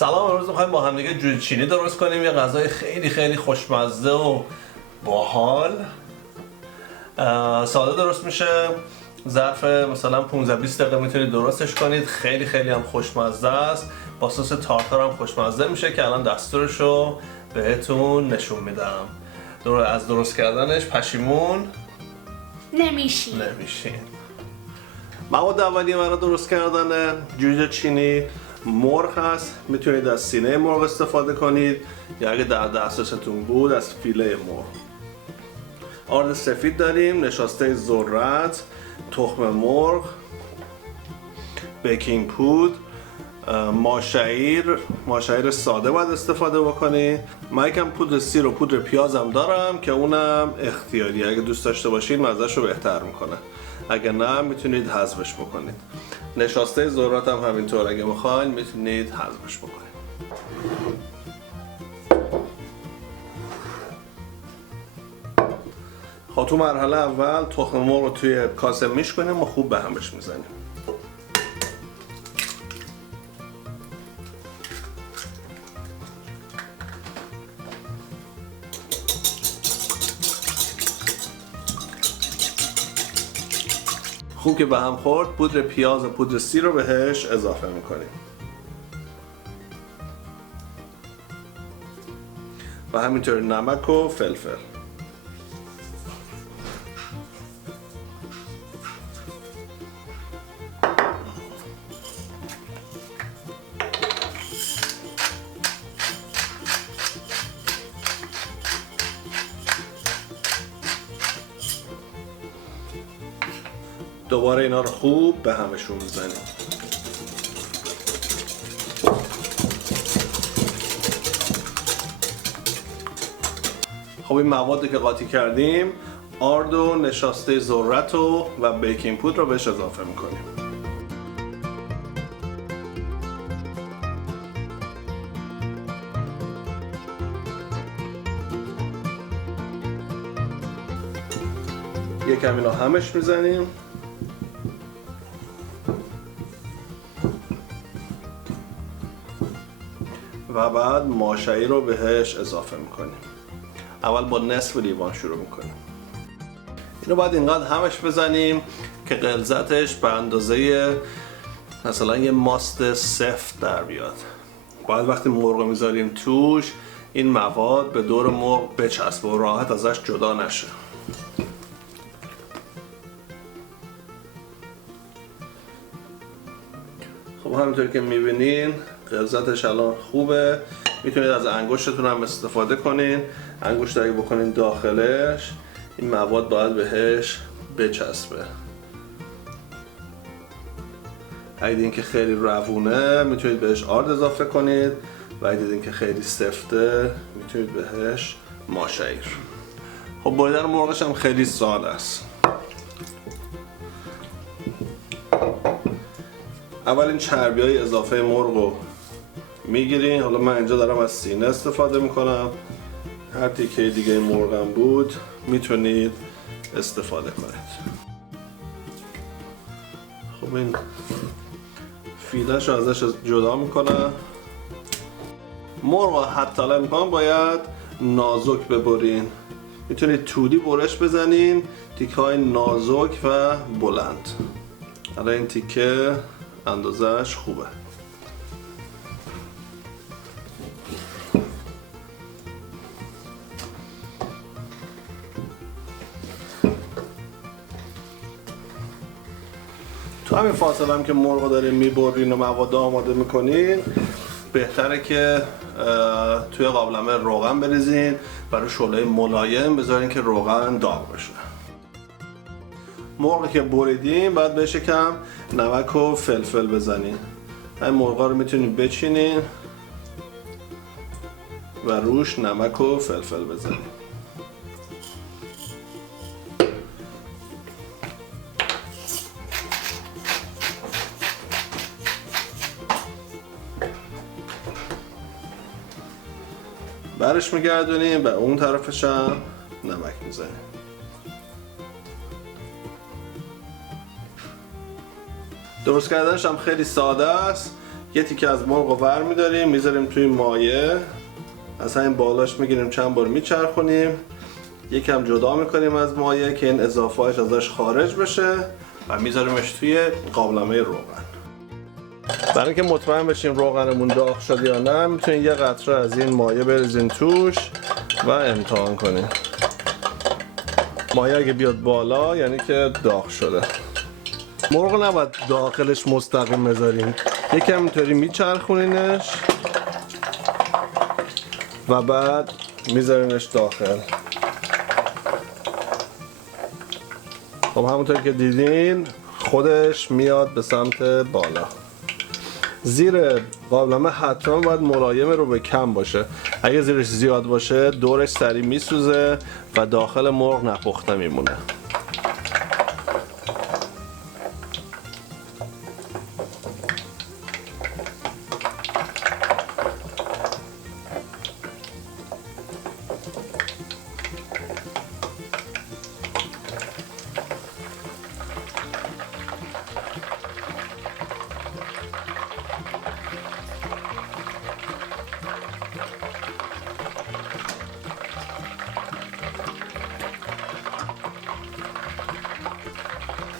سلام، امروز می‌خوایم با هم دیگه جوجه چینی درست کنیم. یه غذای خیلی خوشمزه و باحال. ساده درست میشه. ظرف مثلا 15-20 دقیقه میتونید درستش کنید. خیلی هم خوشمزه است. با سس تارتار هم خوشمزه میشه که الان دستورشو بهتون نشون میدم. از درست کردنش پشیمون نمیشین. مواد اولیه برای درست کردن جوجه چینی مرغ هست. میتونید از سینه مرغ استفاده کنید یا اگه در دسترستون بود از فیله مرغ. آرد سفید داریم، نشاسته ذرت، تخم مرغ، بیکینگ پودر، ماشعیر ساده باید استفاده بکنید. من یکم پودر سیر و پودر پیازم دارم که اونم اختیاری، اگه دوست داشته باشید مزه‌ش رو بهتر میکنه، اگه نه میتونید حذفش بکنید. نشاسته ذرت هم همینطور، اگه میخواین میتونید حذفش بکنید. خب تو مرحله اول تخم مرغ رو توی کاسه میشکنیم و خوب به همش میزنیم. خوب که به هم خورد، پودر پیاز و پودر سیر رو بهش اضافه میکنیم و همینطور نمک و فلفل. دوباره اینا رو خوب به همشون میزنیم. خب این موادی که قاطی کردیم، آرد و نشاسته ذرت و بیکینگ پودر رو بهش اضافه میکنیم. یکم اینا همش میزنیم و بعد ماشعیر رو بهش اضافه میکنیم. اول با نصف لیوان شروع میکنیم. اینو باید اینقدر همش بزنیم که غلظتش به اندازه مثلا یه ماست سفت در بیاد. باید وقتی مرغ میذاریم توش این مواد به دور مرغ بچسبه و راحت ازش جدا نشه. خب همینطور که میبینین غلظتش الان خوبه. میتونید از انگشتتون هم استفاده کنین. انگشت اگه بکنین داخلش این مواد باید بهش بچسبه. اگه دیدین که خیلی روونه میتونید بهش آرد اضافه کنید و اگه دیدین که خیلی سفته میتونید بهش ماشعیر. خب بریدن مرغش هم خیلی ساده است. اول این چربی های اضافه مرغ رو میگیرین. حالا من اینجا دارم از سینه استفاده میکنم. هر تیکه دیگه مرغم بود میتونید استفاده کنید. خب این فیلش رو ازش جدا میکنم. مرغ حتی الامکان باید نازک ببرین. میتونید تودی برش بزنین، تیکه های نازک و بلند. الان این تیکه اندازهش خوبه. تو همین فاصله هم که مرغ دارین میبرین و مواد آماده میکنین، بهتره که توی قابلمه روغن بریزین، برای شعله ملایم بذارین که روغن داغ بشه. مرغی که بریدین بعد بهش کم نمک و فلفل بزنین. این مرغا رو میتونین بچینین و روش نمک و فلفل بزنین. برش میگردونیم و اون طرفش هم نمک میزنیم. درست کردنش هم خیلی ساده است. یه تیکه از مرغ رو ور میداریم میذاریم توی مایه، از همین بالاش میگیریم چند بار میچرخونیم، یکم جدا میکنیم از مایه که این اضافه‌اش ازش خارج بشه و میذاریمش توی قابلمه روغن. برای اینکه مطمئن بشیم روغنمون داغ شد یا نه میتونید یه قطره از این مایه بریزین توش و امتحان کنین. مایه اگه بیاد بالا یعنی که داغ شده. مرغ نباید داخلش مستقیم بذارین، یکم اینطوری میچرخونینش و بعد میذارینش داخل. خب همونطور که دیدین خودش میاد به سمت بالا. زیر قابلمه حتما باید ملایم رو به کم باشه، اگه زیرش زیاد باشه دورش سریع میسوزه و داخل مرغ نپخته میمونه.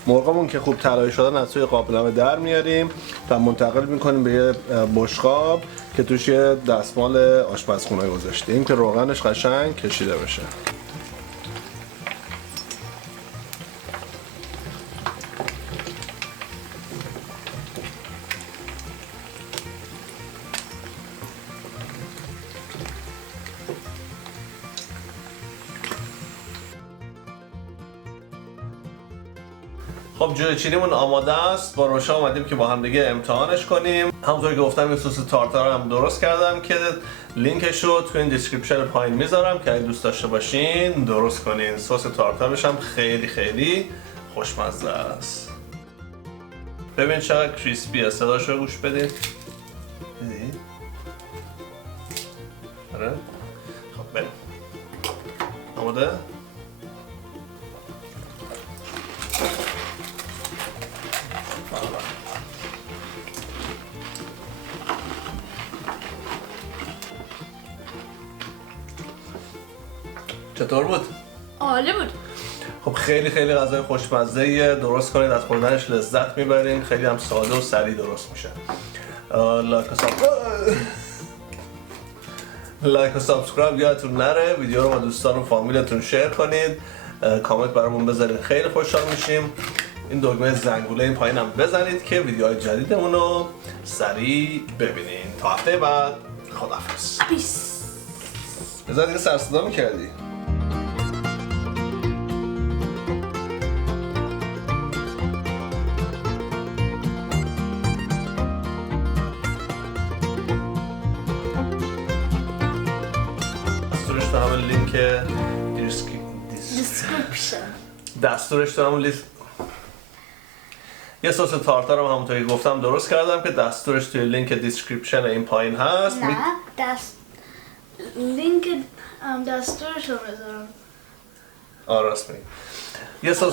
مرغمون که خوب طلایی شدن از توی قابلمه در میاریم و منتقل میکنیم به یه بشقاب که توش یه دستمال آشپزخونه گذاشتیم که روغنش قشنگ کشیده بشه. خب جوجچینیمون آماده است. با روشا اومدیم که با هم دیگه امتحانش کنیم. همونطور که گفتم یه سس تارتار هم درست کردم که لینکش رو توی این دیسکریپشن پایین میذارم که اگه دوست داشته باشین درست کنین. سس تارتارش هم خیلی خیلی خوشمزه است. ببین چقدر کریسپیه، صداش رو گوش بدین. دیدی؟ آره؟ خب بریم. آماده؟ چطور بود؟ عالی بود. خب خیلی خیلی غذای خوشمزه‌ایه، درست کنید، از خوردنش لذت میبرین، خیلی هم ساده و سریع درست میشه. لایک و سابسکرایب یادتون نره، ویدیو رو با دوستان و فامیلتون شیر کنید، کامنت برامون بذارید، خیلی خوشحال میشیم. این دکمه زنگوله این پایین هم بزنید که ویدیوهای جدیدمون رو سریع ببینین. تا هفته بعد خداحافظ. پیس. بذار دیگه سر صدا میکردی. دستورش تو همون لینک دستورش تو همون لیست. یه سس تارتار هم همونطور که گفتم درست کردم که دستورش توی لینک دیسکریپشن این پایین هست. نه لینک دستورش رو بذارم. راست میگی. یه سس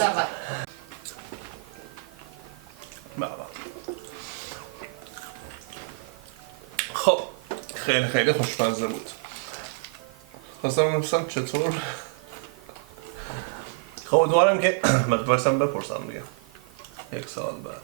خب خیلی خیلی خوشمزه بود. خواستم بپرسم چطور. خب دوبارم که بپرسم دیگه 1 سال بعد